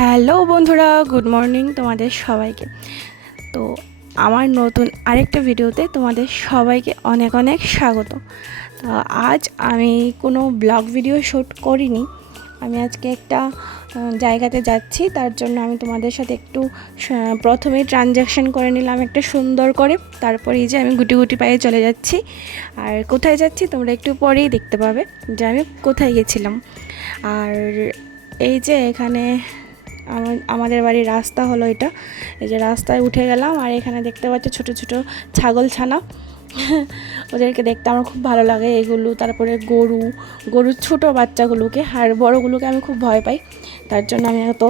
Hello বন্ধুরা, good morning তোমাদের সবাইকে। তো আমার নতুন আরেকটা ভিডিওতে তোমাদের সবাইকে অনেক অনেক স্বাগত। তো আজ আমি কোনো ব্লগ ভিডিও শ্যুট করিনি, আমি আজকে একটা জায়গাতে যাচ্ছি, তার জন্য আমি তোমাদের সাথে একটু প্রথমেই ট্রানজ্যাকশন করে নিলাম একটা সুন্দর করে। তারপরে এই যে আমি গুটি গুটি পায়ে চলে যাচ্ছি। আর কোথায় যাচ্ছি তোমরা একটু পরেই দেখতে পাবে যে আমি কোথায় গেছিলাম। আর এই যে এখানে আমাদের বাড়ির রাস্তা হলো এটা। এই যে রাস্তায় উঠে গেলাম, আর এখানে দেখতে পাচ্ছি ছোট ছোট ছাগল ছানা ওদেরকে দেখতে আমার খুব ভালো লাগে এগুলো। তারপরে গরুর ছোট বাচ্চাগুলোকে, আর বড়গুলোকে আমি খুব ভয় পাই, তার জন্য আমি অত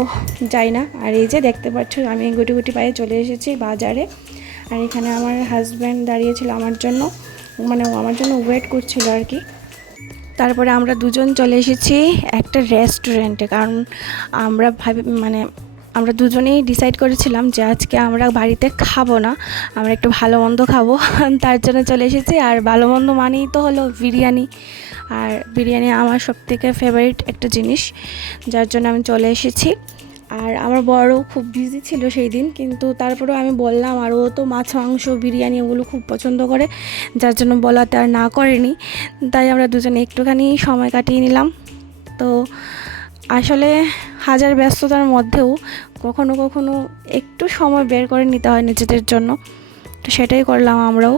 যাই না। আর এই যে দেখতে পাচ্ছ আমি গুটি গুটি পায়ে চলে এসেছি বাজারে। আর এখানে আমার হাজব্যান্ড দাঁড়িয়েছিল আমার জন্য, মানে ও আমার জন্য ওয়েট করছিল আর কি। তারপরে আমরা দুজন চলে এসেছি একটা রেস্টুরেন্টে, কারণ আমরা দুজনেই ডিসাইড করেছিলাম যে আজকে আমরা বাড়িতে খাবো না, আমরা একটু ভালো মন্দ খাবো তার জন্য চলে এসেছি। আর ভালো মন্দ মানেই তো হলো বিরিয়ানি, আর বিরিয়ানি আমার সবথেকে ফেভারিট একটা জিনিস, যার জন্য আমি চলে এসেছি। আর আমার বড় খুব বিজি ছিল সেই দিন, কিন্তু তারপরেও আমি বললাম, আর ও তো মাছ মাংস বিরিয়ানি ওগুলো খুব পছন্দ করে, যার জন্য বলাতে আর না করেনি। তাই আমরা দুজনে একটুখানি সময় কাটিয়ে নিলাম। তো আসলে হাজার ব্যস্ততার মধ্যেও কখনো কখনো একটু সময় বের করে নিতে হয় নিজেদের জন্য, তো সেটাই করলাম আমরাও।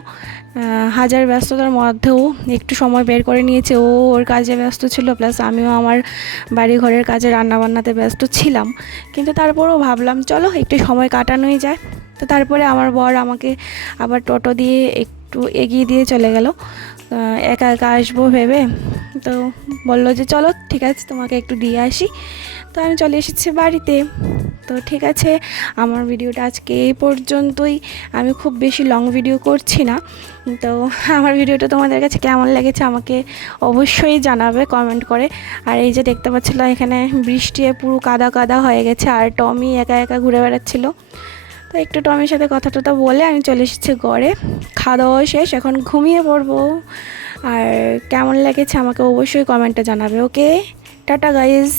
হাজার ব্যস্ততার মধ্যেও একটু সময় বের করে নিয়েছে। ও ওর কাজে ব্যস্ত ছিল, প্লাস আমিও আমার বাড়ি ঘরের কাজে রান্নাবান্নাতে ব্যস্ত ছিলাম, কিন্তু তারপরেও ভাবলাম চলো একটু সময় কাটানোই যায়। তো তারপরে আমার বর আমাকে আবার টোটো দিয়ে একটু এগিয়ে দিয়ে চলে গেল, একা একা আসবো ভেবে। তো বললো যে চলো ঠিক আছে তোমাকে একটু দিয়ে আসি। তো আমি চলে এসেছি বাড়িতে। তো ঠিক আছে, আমার ভিডিওটা আজকে এই পর্যন্তই। আমি খুব বেশি লং ভিডিও করছি না। তো আমার ভিডিওটা তোমাদের কাছে কেমন লেগেছে আমাকে অবশ্যই জানাবে কমেন্ট করে। আর এই যে দেখতে পাচ্ছিলাম এখানে বৃষ্টি পুরো কাদা কাদা হয়ে গেছে, আর টমি একা একা ঘুরে বেড়াচ্ছিল। তো একটু টমির সাথে কথা টথা বলে আমি চলে এসেছি ঘরে। খাওয়া দাওয়া শেষ, এখন ঘুমিয়ে পড়বো। আর কেমন লেগেছে আমাকে অবশ্যই কমেন্টে জানাবে। ওকে, টাটা গাইজ।